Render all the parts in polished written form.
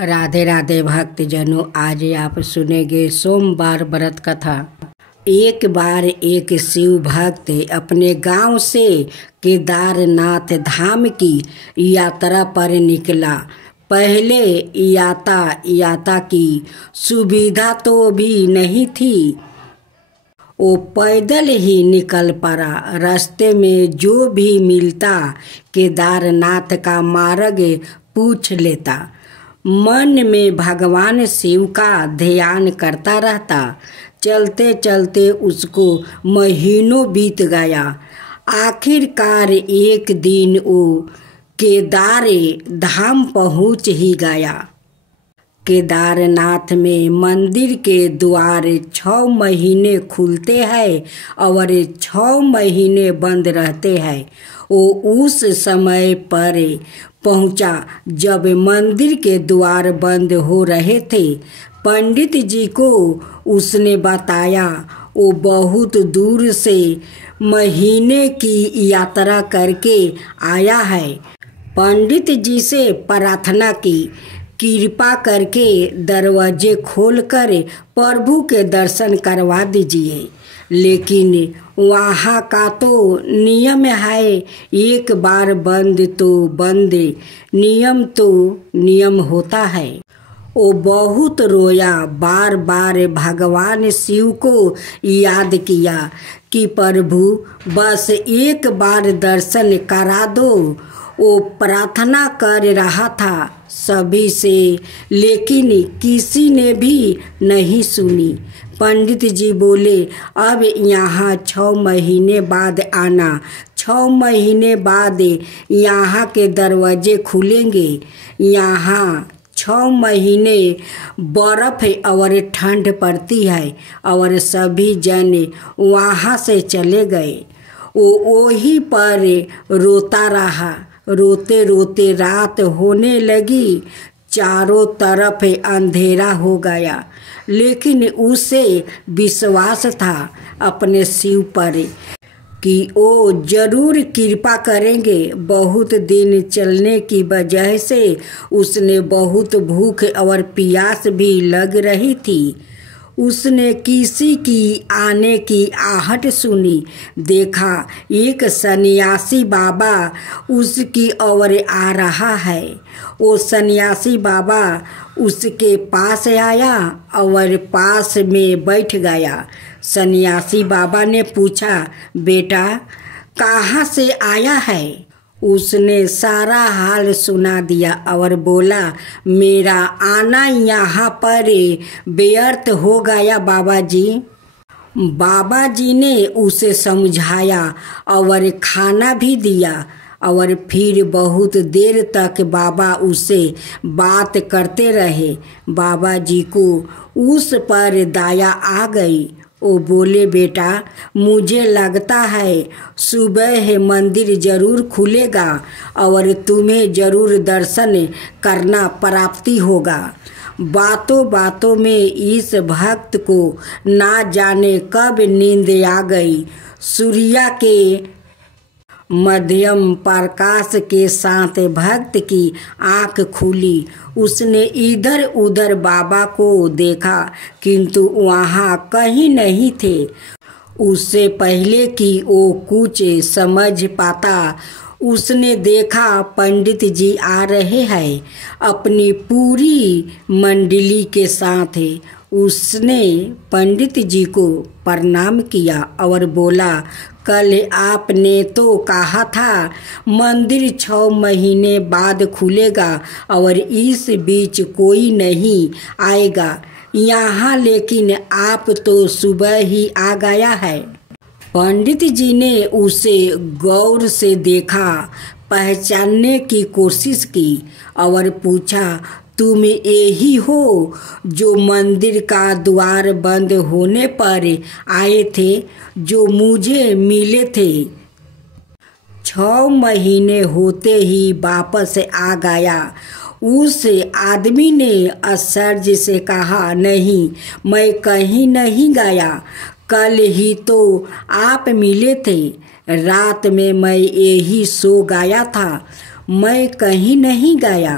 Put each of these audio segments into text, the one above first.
राधे राधे भक्तजनों, आज आप सुनेंगे सोमवार व्रत कथा। एक बार एक शिव भक्त अपने गांव से केदारनाथ धाम की यात्रा पर निकला। पहले याता की सुविधा तो भी नहीं थी। वो पैदल ही निकल पड़ा। रास्ते में जो भी मिलता केदारनाथ का मार्ग पूछ लेता। मन में भगवान शिव का ध्यान करता रहता। चलते चलते उसको महीनों बीत गया। आखिरकार एक दिन वो केदार धाम पहुँच ही गया। केदारनाथ में मंदिर के द्वार 6 महीने खुलते हैं और 6 महीने बंद रहते हैं। वो उस समय पर पहुंचा जब मंदिर के द्वार बंद हो रहे थे। पंडित जी को उसने बताया वो बहुत दूर से महीने की यात्रा करके आया है। पंडित जी से प्रार्थना की, कृपा करके दरवाजे खोलकर प्रभु के दर्शन करवा दीजिए। लेकिन वहाँ का तो नियम है, एक बार बंद तो बंद, नियम तो नियम होता है। वो बहुत रोया, बार बार भगवान शिव को याद किया कि प्रभु बस एक बार दर्शन करा दो। वो प्रार्थना कर रहा था सभी से, लेकिन किसी ने भी नहीं सुनी। पंडित जी बोले, अब यहाँ 6 महीने बाद आना। 6 महीने बाद यहाँ के दरवाजे खुलेंगे। यहाँ 6 महीने बर्फ और ठंड पड़ती है। और सभी जन वहाँ से चले गए। वो वहीं पर रोता रहा। रोते रोते रात होने लगी। चारों तरफ अंधेरा हो गया, लेकिन उसे विश्वास था अपने शिव पर कि वो जरूर कृपा करेंगे। बहुत दिन चलने की वजह से उसने बहुत भूख और प्यास भी लग रही थी। उसने किसी की आने की आहट सुनी। देखा एक सन्यासी बाबा उसकी ओर आ रहा है। वो सन्यासी बाबा उसके पास आया और पास में बैठ गया। सन्यासी बाबा ने पूछा, बेटा कहाँ से आया है? उसने सारा हाल सुना दिया और बोला, मेरा आना यहाँ पर व्यर्थ हो गया बाबा जी। बाबा जी ने उसे समझाया और खाना भी दिया। और फिर बहुत देर तक बाबा उससे बात करते रहे। बाबा जी को उस पर दया आ गई। वो बोले, बेटा मुझे लगता है सुबह मंदिर जरूर खुलेगा और तुम्हें जरूर दर्शन करना प्राप्ति होगा। बातों बातों में इस भक्त को ना जाने कब नींद आ गई। सूर्य के मध्यम प्रकाश के साथ भक्त की आंख खुली। उसने इधर उधर बाबा को देखा, किंतु वहाँ कहीं नहीं थे। उससे पहले कि वो कुछ समझ पाता, उसने देखा पंडित जी आ रहे हैं अपनी पूरी मंडली के साथ। उसने पंडित जी को प्रणाम किया और बोला, कल आपने तो कहा था मंदिर 6 महीने बाद खुलेगा और इस बीच कोई नहीं आएगा यहाँ, लेकिन आप तो सुबह ही आ गया है। पंडित जी ने उसे गौर से देखा, पहचानने की कोशिश की और पूछा, तुम यही हो जो मंदिर का द्वार बंद होने पर आए थे, जो मुझे मिले थे? 6 महीने होते ही वापस आ गया। उस आदमी ने आश्चर्य से कहा, नहीं, मैं कहीं नहीं गया। कल ही तो आप मिले थे। रात में मैं यही सो गया था, मैं कहीं नहीं गया।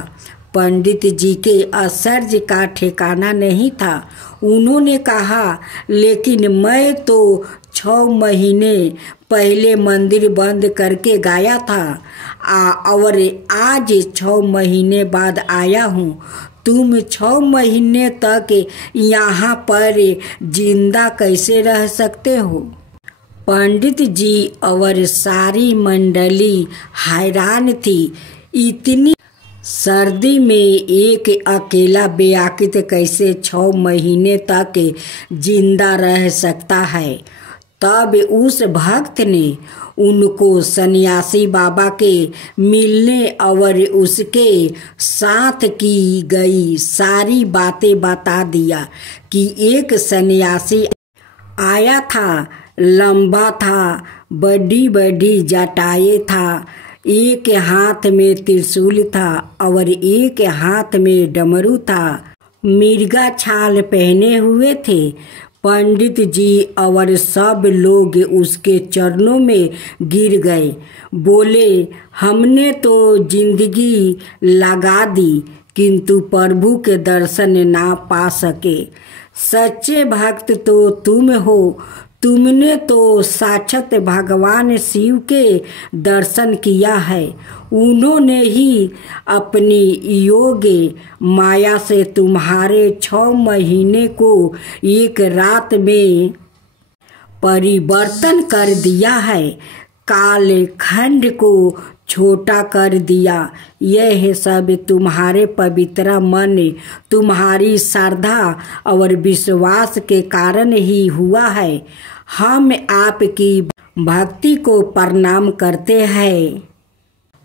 पंडित जी के आश्चर्य का ठिकाना नहीं था। उन्होंने कहा, लेकिन मैं तो 6 महीने पहले मंदिर बंद करके गया था और आज 6 महीने बाद आया हूँ। तुम 6 महीने तक यहाँ पर जिंदा कैसे रह सकते हो? पंडित जी और सारी मंडली हैरान थी। इतनी सर्दी में एक अकेला बेआकित कैसे 6 महीने तक जिंदा रह सकता है? तब उस भक्त ने उनको सन्यासी बाबा के मिलने और उसके साथ की गई सारी बातें बता दिया कि एक सन्यासी आया था, लंबा था, बड़ी बड़ी जटाएं था, एक हाथ में त्रिशूल था और एक हाथ में डमरू था, मिर्गा छाल पहने हुए थे। पंडित जी और सब लोग उसके चरणों में गिर गए। बोले, हमने तो जिंदगी लगा दी किंतु प्रभु के दर्शन ना पा सके। सच्चे भक्त तो तुम हो। तुमने तो साक्षात भगवान शिव के दर्शन किया है। उन्होंने ही अपनी योग माया से तुम्हारे 6 महीने को एक रात में परिवर्तन कर दिया है, कालखंड को छोटा कर दिया। यह सब तुम्हारे पवित्र मन, तुम्हारी श्रद्धा और विश्वास के कारण ही हुआ है। हम आपकी भक्ति को प्रणाम करते हैं।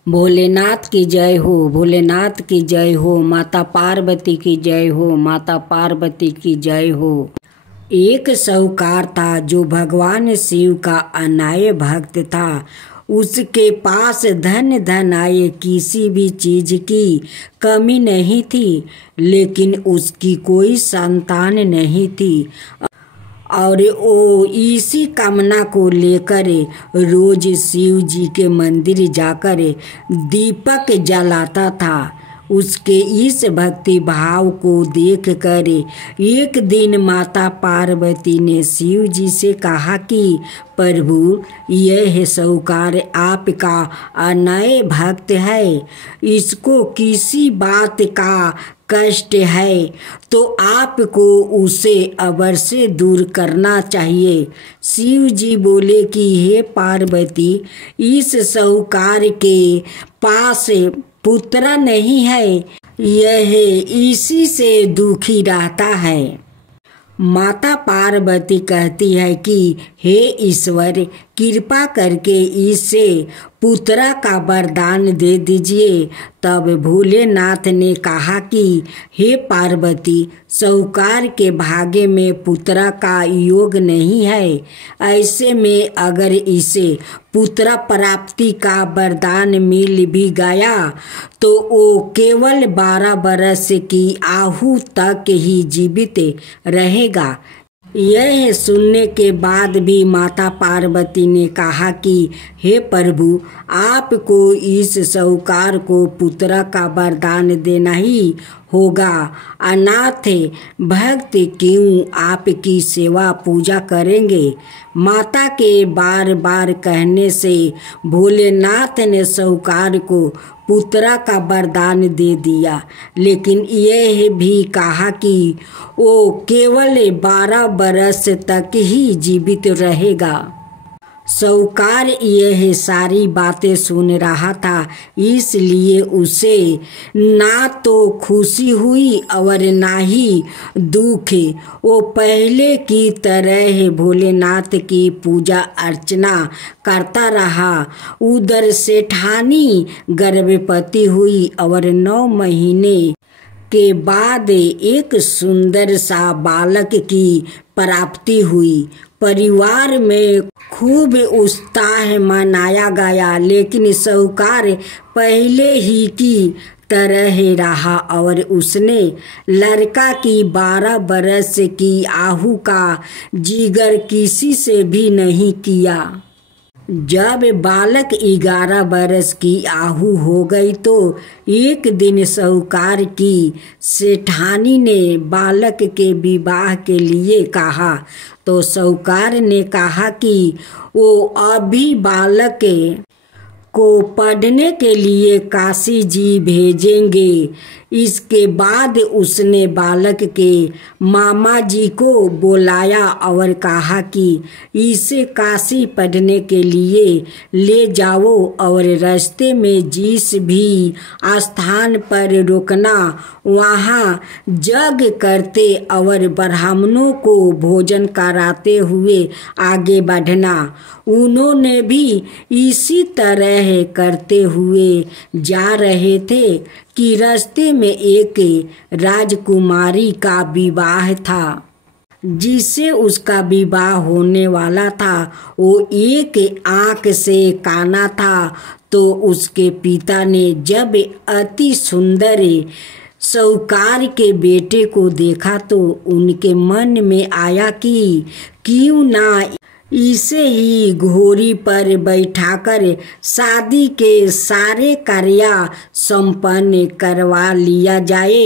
भोलेनाथ की जय हो, भोलेनाथ की जय हो, माता पार्वती की जय हो, माता पार्वती की जय हो। एक साहूकार था जो भगवान शिव का अनाय भक्त था। उसके पास धन धनाय किसी भी चीज की कमी नहीं थी, लेकिन उसकी कोई संतान नहीं थी और वो इसी कामना को लेकर रोज शिव जी के मंदिर जाकर दीपक जलाता था। उसके इस भक्ति भाव को देखकर एक दिन माता पार्वती ने शिव जी से कहा कि प्रभु, यह साहूकार आपका अनय भक्त है, इसको किसी बात का कष्ट है तो आपको उसे अवश्य दूर करना चाहिए। शिव जी बोले कि हे पार्वती, इस साहूकार के पास पुत्र नहीं है, यह इसी से दुखी रहता है। माता पार्वती कहती है कि हे ईश्वर, कृपा करके इसे पुत्रा का वरदान दे दीजिए। तब भोलेनाथ ने कहा कि हे पार्वती, साहूकार के भाग्य में पुत्रा का योग नहीं है। ऐसे में अगर इसे पुत्र प्राप्ति का वरदान मिल भी गया तो वो केवल 12 बरस की आयु तक ही जीवित रहेगा। यह सुनने के बाद भी माता पार्वती ने कहा कि हे प्रभु, आपको इस साहूकार को पुत्र का वरदान देना ही होगा। अनाथ भक्त क्यों आपकी सेवा पूजा करेंगे? माता के बार बार कहने से भोलेनाथ ने साहूकार को पुत्रा का वरदान दे दिया, लेकिन यह भी कहा कि वो केवल 12 बरस तक ही जीवित रहेगा। साहूकार यह सारी बातें सुन रहा था, इसलिए उसे ना तो खुशी हुई और ना ही दुख। वो पहले की तरह भोलेनाथ की पूजा अर्चना करता रहा। उधर सेठानी गर्भवती हुई और 9 महीने के बाद एक सुंदर सा बालक की प्राप्ति हुई। परिवार में खूब उत्साह मनाया गया, लेकिन साहूकार पहले ही की तरह रहा और उसने लड़का की 12 बरस की आयु का जिक्र किसी से भी नहीं किया। जब बालक 11 बरस की आयु हो गई तो एक दिन साहूकार की सेठानी ने बालक के विवाह के लिए कहा। तो साहूकार ने कहा कि वो अभी बालक को पढ़ने के लिए काशी जी भेजेंगे। इसके बाद उसने बालक के मामा जी को बुलाया और कहा कि इसे काशी पढ़ने के लिए ले जाओ और रास्ते में जिस भी स्थान पर रुकना वहाँ यज्ञ करते और ब्राह्मणों को भोजन कराते हुए आगे बढ़ना। उन्होंने भी इसी तरह करते हुए जा रहे थे कि रास्ते में एक राजकुमारी का विवाह था। जिससे उसका विवाह होने वाला था वो एक आंख से काना था। तो उसके पिता ने जब अति सुंदर साहूकार के बेटे को देखा तो उनके मन में आया कि क्यों ना इसे ही घोड़ी पर बैठाकर शादी के सारे कार्य संपन्न करवा लिया जाए।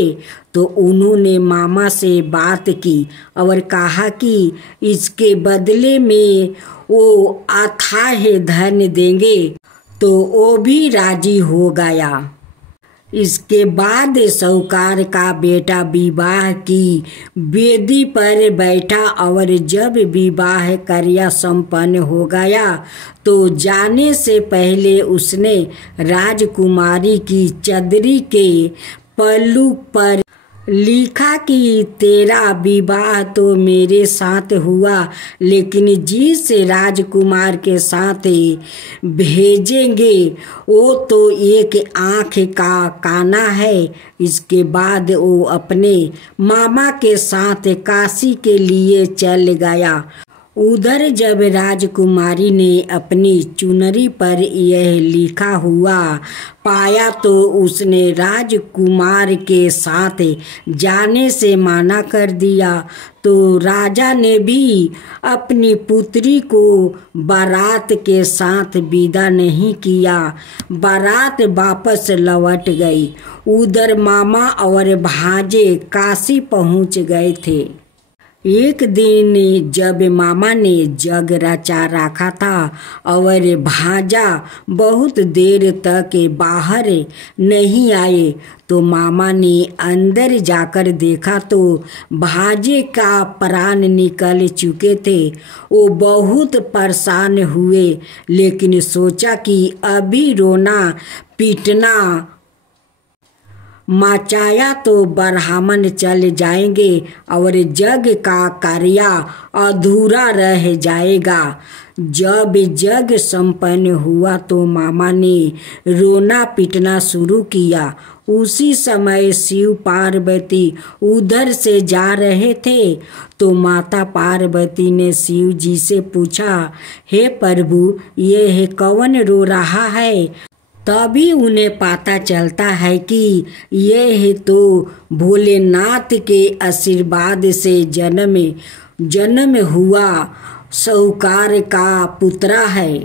तो उन्होंने मामा से बात की और कहा कि इसके बदले में वो अथाह धन देंगे। तो वो भी राजी हो गया। इसके बाद साहूकार का बेटा विवाह की वेदी पर बैठा और जब विवाह कार्य संपन्न हो गया तो जाने से पहले उसने राजकुमारी की चदरी के पल्लू पर लिखा कि तेरा विवाह तो मेरे साथ हुआ, लेकिन जिस राजकुमार के साथ भेजेंगे वो तो एक आँख का काना है। इसके बाद वो अपने मामा के साथ काशी के लिए चल गया। उधर जब राजकुमारी ने अपनी चुनरी पर यह लिखा हुआ पाया तो उसने राजकुमार के साथ जाने से मना कर दिया। तो राजा ने भी अपनी पुत्री को बारात के साथ विदा नहीं किया। बारात वापस लौट गई। उधर मामा और भांजे काशी पहुंच गए थे। एक दिन जब मामा ने जग रचा रखा था और भांजा बहुत देर तक बाहर नहीं आए तो मामा ने अंदर जाकर देखा तो भांजे का प्राण निकल चुके थे। वो बहुत परेशान हुए, लेकिन सोचा कि अभी रोना पीटना मचाया तो ब्राह्मण चल जाएंगे और जग का कार्य अधूरा रह जाएगा। जब जग संपन्न हुआ तो मामा ने रोना पीटना शुरू किया। उसी समय शिव पार्वती उधर से जा रहे थे तो माता पार्वती ने शिव जी से पूछा, हे प्रभु, ये कौन रो रहा है? तभी उन्हें पता चलता है कि यह तो भोलेनाथ के आशीर्वाद से जन्म हुआ साहूकार का पुत्र है।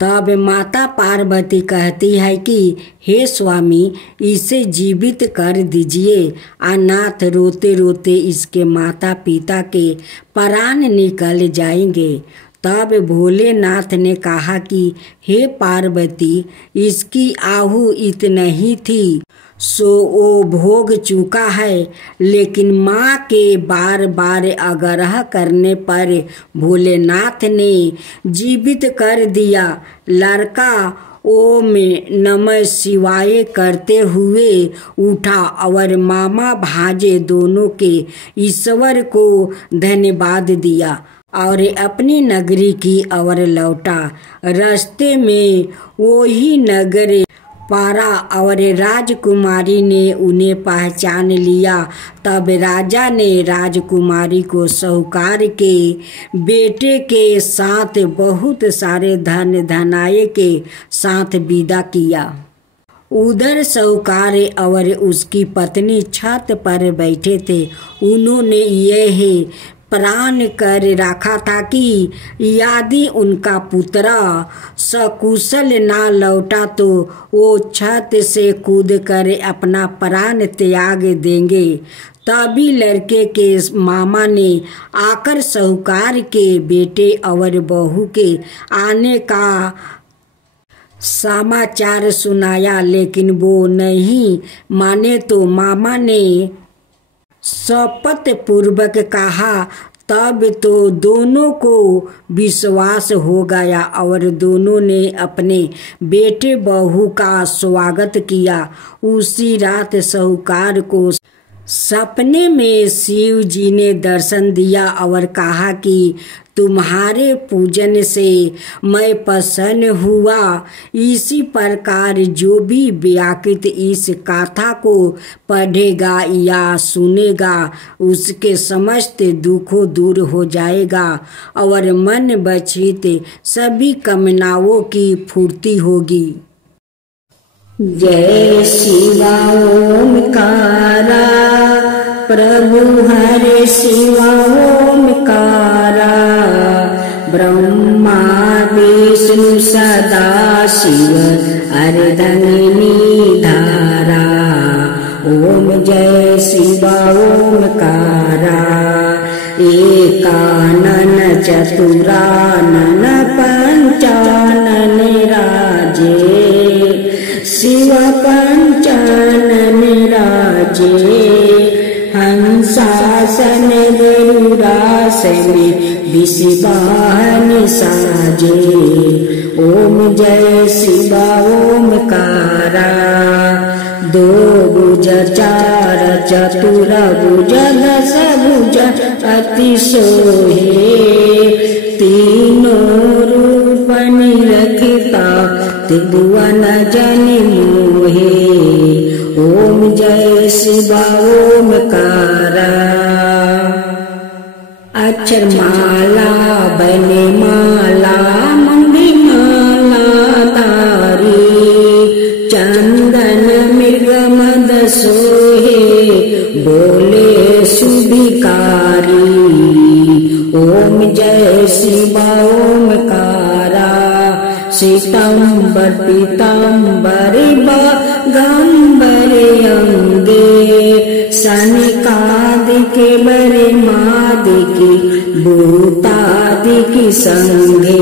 तब माता पार्वती कहती है कि हे स्वामी, इसे जीवित कर दीजिए। अनाथ रोते रोते इसके माता पिता के प्राण निकल जाएंगे। तब भोलेनाथ ने कहा कि हे पार्वती, इसकी आयु इतना ही थी सो वो भोग चुका है। लेकिन माँ के बार बार आग्रह करने पर भोलेनाथ ने जीवित कर दिया। लड़का ओम नमः शिवाय करते हुए उठा और मामा भांजे दोनों के ईश्वर को धन्यवाद दिया और अपनी नगरी की ओर लौटा। रास्ते में वही नगर पारा और राजकुमारी ने उन्हें पहचान लिया। तब राजा ने राजकुमारी को साहूकार के बेटे के साथ बहुत सारे धन धनाये के साथ विदा किया। उधर साहूकार और उसकी पत्नी छत पर बैठे थे। उन्होंने यह प्राण कर रखा था कि यदि उनका पुत्र सकुशल ना लौटा तो वो छत से कूद कर अपना प्राण त्याग देंगे। तभी लड़के के मामा ने आकर साहूकार के बेटे और बहू के आने का समाचार सुनाया, लेकिन वो नहीं माने तो मामा ने शपथ पूर्वक कहा। तब तो दोनों को विश्वास हो गया और दोनों ने अपने बेटे बहू का स्वागत किया। उसी रात साहूकार को सपने में शिव जी ने दर्शन दिया और कहा कि तुम्हारे पूजन से मैं प्रसन्न हुआ। इसी प्रकार जो भी व्याकृत इस कथा को पढ़ेगा या सुनेगा उसके समस्त दुखों दूर हो जाएगा और मन बचित सभी कामनाओं की पूर्ति होगी। जय शिवा ओमकारा प्रभु हरे शिवा ओमकारा ब्रह्मा विष्णु सदा शिव अर्धंगिनी धारा। ओम जय शिवा ओमकारा एकानन चतुरानन पंचानन राजे शिव पंचानन राजे हंसासन गरुड़ासन विषवाहन साजे। ओम जय शिवा ओमकारा दो भुज चार चतुर भुज दस भुज अति सोहे तीनों रूप निरखता त्रिभुवन जन मोहे। ओम जय शिवा ओमकारा अक्षर माला बने माला मंगली माला तारी चंदन मृग मद सोहे बोले सुभिकारी। ओम जय शिवा ओमकारा श्वेतांबर पीतांबर गंबर अंगे सनिकादिक बरे मादिकी भूतादिकी संगे।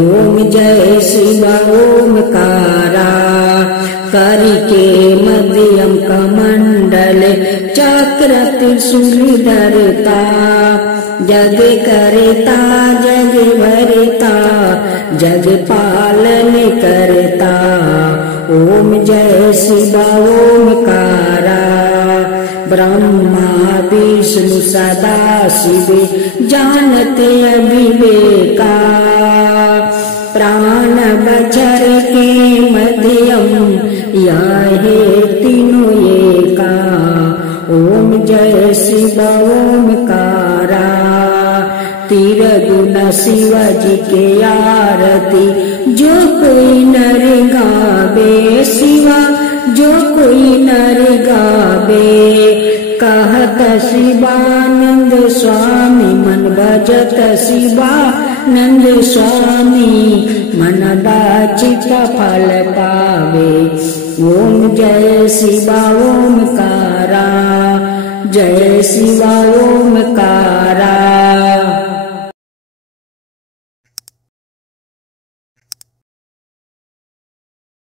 ओम जय शिवा ओमकारा करिके मध्यम कमंडल चक्र त्रिशूल धरता जग करता जग भरता जग पालन करता। ओम जय शिवा ओमकारा ब्रह्मा विष्णु सदा शिव जानते अविवेका प्राण बचर के मध्यम याहे तीनों एका। ओम जय शिवा ओमकारा तीर गुण शिव जी के आरती जो कोई नर गावे शिवा जो कोई नर गावे। कहत शिवानंद स्वामी मन भजत शिवानंद स्वामी मन बाचित फल पावे। ओम जय शिवा ओमकारा जय शिवा ओमकारा।